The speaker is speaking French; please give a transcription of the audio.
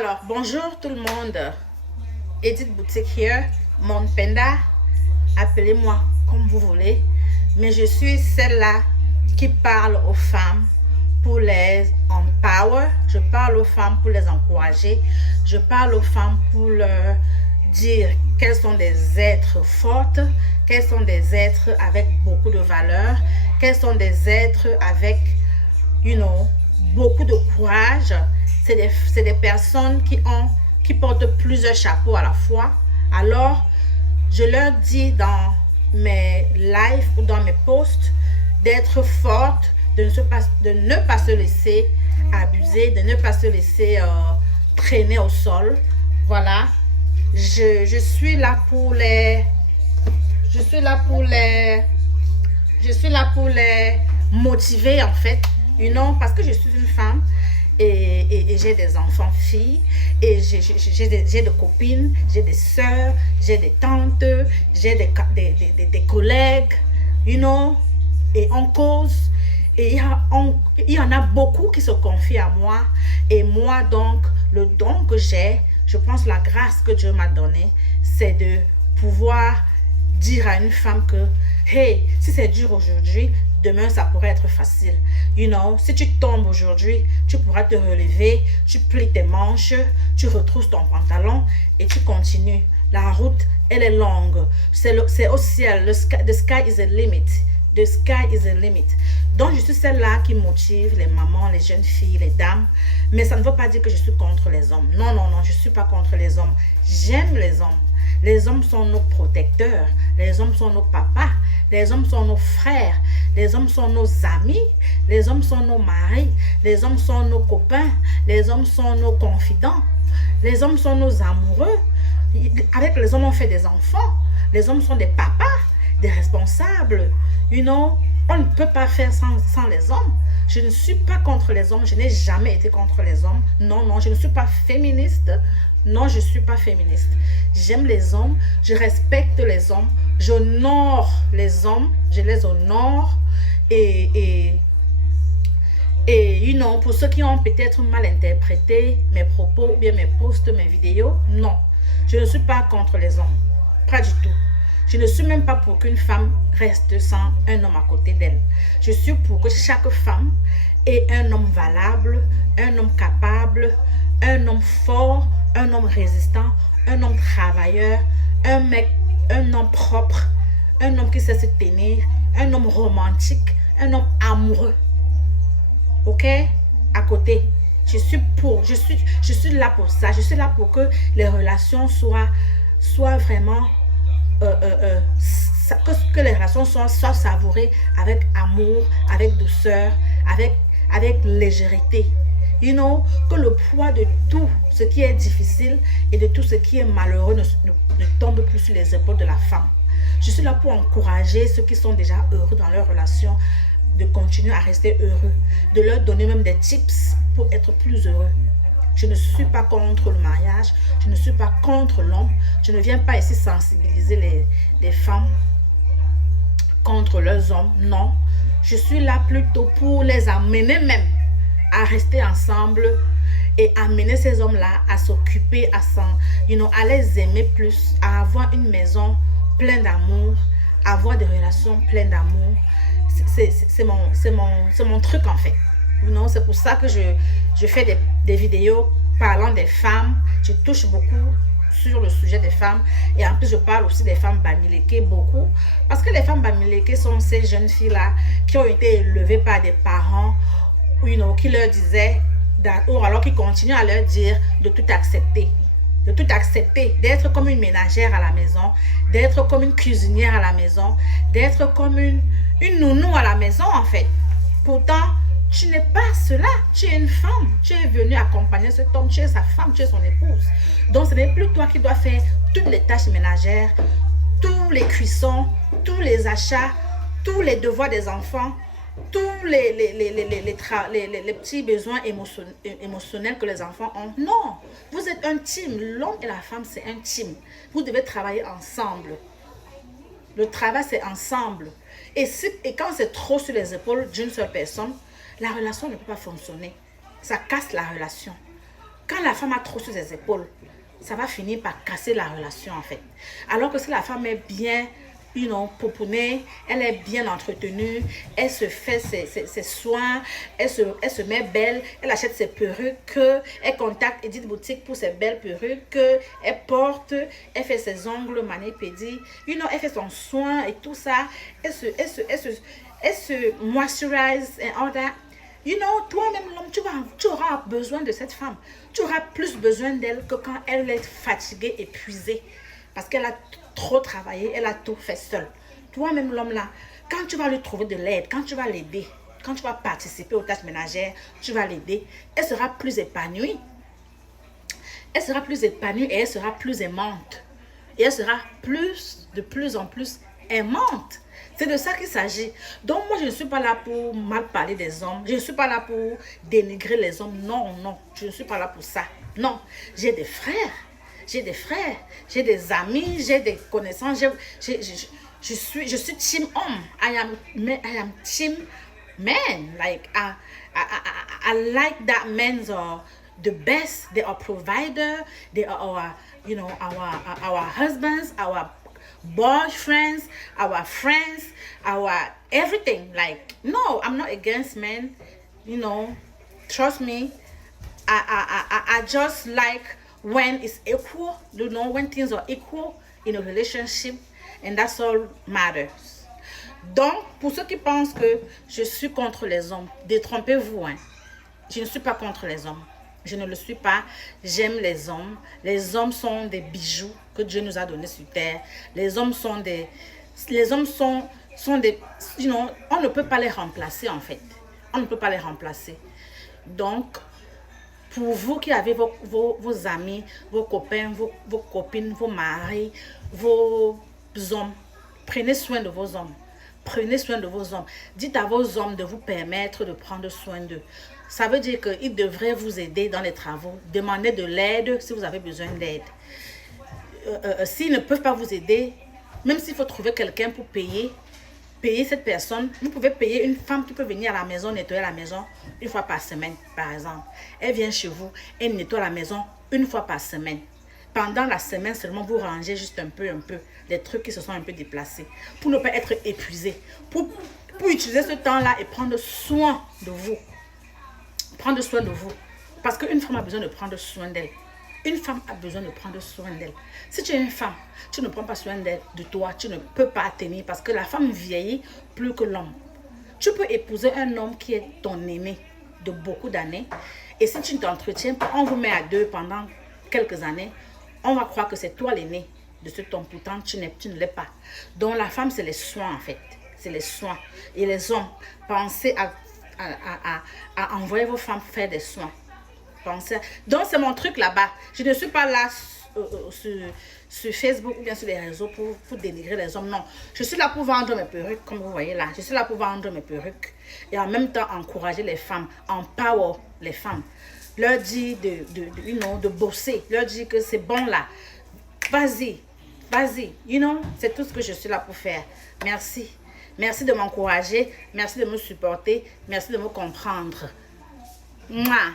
Alors, bonjour tout le monde. Edith Boutique here, Mon Penda. Appelez-moi comme vous voulez. Mais je suis celle-là qui parle aux femmes pour les empower. Je parle aux femmes pour les encourager. Je parle aux femmes pour leur dire qu'elles sont des êtres fortes, qu'elles sont des êtres avec beaucoup de valeur, qu'elles sont des êtres avec, beaucoup de courage. C'est des personnes qui portent plusieurs chapeaux à la fois. Alors, je leur dis dans mes lives ou dans mes posts d'être fortes, de ne pas se laisser abuser, de ne pas se laisser traîner au sol. Voilà. Je suis là pour les... Je suis là pour les... Je suis là pour les motiver en fait. Parce que je suis une femme et j'ai des enfants filles et j'ai des copines, j'ai des soeurs, j'ai des tantes, j'ai des collègues, et on cause. Et il y en a beaucoup qui se confient à moi. Et moi, donc, le don que j'ai, je pense la grâce que Dieu m'a donnée, c'est de pouvoir dire à une femme que, hey, si c'est dur aujourd'hui, demain ça pourrait être facile. Si tu tombes aujourd'hui, tu pourras te relever, tu plies tes manches, tu retrousses ton pantalon et tu continues. La route, elle est longue. C'est au ciel. The sky is a limit. The sky is a limit. Donc, je suis celle-là qui motive les mamans, les jeunes filles, les dames. Mais ça ne veut pas dire que je suis contre les hommes. Non, non, non, je ne suis pas contre les hommes. J'aime les hommes. Les hommes sont nos protecteurs. Les hommes sont nos papas. Les hommes sont nos frères. Les hommes sont nos amis. Les hommes sont nos maris. Les hommes sont nos copains. Les hommes sont nos confidents. Les hommes sont nos amoureux. Avec les hommes, on fait des enfants. Les hommes sont des papas, des responsables. On ne peut pas faire sans les hommes. Je ne suis pas contre les hommes. Je n'ai jamais été contre les hommes. Non, non, je ne suis pas féministe. Non, je ne suis pas féministe. J'aime les hommes. Je respecte les hommes. J'honore les hommes. Je les honore. Et pour ceux qui ont peut-être mal interprété mes propos, bien mes posts, mes vidéos, non. Je ne suis pas contre les hommes. Pas du tout. Je ne suis même pas pour qu'une femme reste sans un homme à côté d'elle. Je suis pour que chaque femme ait un homme valable, un homme capable, un homme fort, un homme résistant, un homme travailleur, un homme propre, un homme qui sait se tenir, un homme romantique, un homme amoureux. Ok? À côté. Je suis là pour ça. Je suis là pour que les relations soient vraiment... que les relations soient savourées avec amour, avec douceur, avec légèreté. Que le poids de tout ce qui est difficile et de tout ce qui est malheureux ne tombe plus sur les épaules de la femme. Je suis là pour encourager ceux qui sont déjà heureux dans leur relation de continuer à rester heureux, de leur donner même des tips pour être plus heureux. Je ne suis pas contre le mariage, je ne suis pas contre l'homme. Je ne viens pas ici sensibiliser les femmes contre leurs hommes, non. Je suis là plutôt pour les amener même à rester ensemble et amener ces hommes-là à s'occuper, à les aimer plus, à avoir une maison pleine d'amour, avoir des relations pleines d'amour. C'est mon truc en fait. C'est pour ça que je fais des vidéos parlant des femmes. Je touche beaucoup sur le sujet des femmes. Et en plus, je parle aussi des femmes bamileke beaucoup. Parce que les femmes bamileke sont ces jeunes filles-là qui ont été élevées par des parents qui leur disaient, ou alors qui continuent à leur dire de tout accepter. De tout accepter, d'être comme une ménagère à la maison, d'être comme une cuisinière à la maison, d'être comme une nounou à la maison en fait. Pourtant, tu n'es pas cela, tu es une femme, tu es venue accompagner cet homme, tu es sa femme, tu es son épouse. Donc ce n'est plus toi qui dois faire toutes les tâches ménagères, tous les cuissons, tous les achats, tous les devoirs des enfants, tous les petits besoins émotionnels que les enfants ont. Non, vous êtes un team, l'homme et la femme c'est un team. Vous devez travailler ensemble. Le travail c'est ensemble. Et quand c'est trop sur les épaules d'une seule personne, la relation ne peut pas fonctionner. Ça casse la relation. Quand la femme a trop sur ses épaules, ça va finir par casser la relation en fait. Alors que si la femme est bien, pouponée, elle est bien entretenue, elle se fait ses soins, elle se met belle, elle achète ses perruques, elle contacte Edith Boutique pour ses belles perruques, elle porte, elle fait ses ongles mani pédi, elle fait son soin et tout ça, elle se moisturize and all that. Toi-même, l'homme, tu auras besoin de cette femme. Tu auras plus besoin d'elle que quand elle est fatiguée, épuisée. Parce qu'elle a trop travaillé, elle a tout fait seule. Toi-même, l'homme là, quand tu vas lui trouver de l'aide, quand tu vas l'aider, quand tu vas participer aux tâches ménagères, tu vas l'aider, elle sera plus épanouie. Elle sera plus épanouie et elle sera plus aimante. Et elle sera de plus en plus aimante. C'est de ça qu'il s'agit. Donc moi, je ne suis pas là pour mal parler des hommes. Je ne suis pas là pour dénigrer les hommes. Non, non, je ne suis pas là pour ça. Non, j'ai des frères. J'ai des amis, j'ai des connaissances. Je suis team homme. I am team man. Like I like that men are the best. They are provider. They are our husbands, our boyfriends, our friends, our everything. Like, no, I'm not against men. Trust me. I just like when it's equal, when things are equal in a relationship, and that's all matters. Donc, pour ceux qui pensent que je suis contre les hommes, détrompez-vous, hein. Je ne suis pas contre les hommes. Je ne le suis pas. J'aime les hommes. Les hommes sont des bijoux que Dieu nous a donnés sur terre. Les hommes sont des... on ne peut pas les remplacer, en fait. On ne peut pas les remplacer. Donc, pour vous qui avez vos amis, vos copains, vos copines, vos maris, vos hommes, prenez soin de vos hommes. Prenez soin de vos hommes. Dites à vos hommes de vous permettre de prendre soin d'eux. Ça veut dire qu'ils devraient vous aider dans les travaux. Demandez de l'aide si vous avez besoin d'aide. S'ils ne peuvent pas vous aider, même s'il faut trouver quelqu'un pour payer cette personne, vous pouvez payer une femme qui peut venir à la maison, nettoyer la maison une fois par semaine, par exemple. Elle vient chez vous, elle nettoie la maison une fois par semaine. Pendant la semaine seulement, vous rangez juste un peu, les trucs qui se sont un peu déplacés, pour ne pas être épuisé, pour utiliser ce temps-là et prendre soin de vous. Prendre soin de vous. Parce qu'une femme a besoin de prendre soin d'elle. Une femme a besoin de prendre soin d'elle. Si tu es une femme, tu ne prends pas soin d'elle, de toi, tu ne peux pas tenir parce que la femme vieillit plus que l'homme. Tu peux épouser un homme qui est ton aîné de beaucoup d'années et si tu ne t'entretiens pas, on vous met à deux pendant quelques années, on va croire que c'est toi l'aîné de cet homme. Pourtant, tu ne l'es pas. Donc la femme, c'est les soins en fait. C'est les soins. Et les hommes, pensez à envoyer vos femmes faire des soins. Pensez. Donc c'est mon truc là-bas. Je ne suis pas là sur Facebook ou bien sur les réseaux pour dénigrer les hommes. Non, je suis là pour vendre mes perruques comme vous voyez là. Je suis là pour vendre mes perruques et en même temps encourager les femmes, empower les femmes. Leur dire de bosser, leur dire que c'est bon là. Vas-y, c'est tout ce que je suis là pour faire. Merci. Merci de m'encourager, merci de me supporter, merci de me comprendre. Mouah.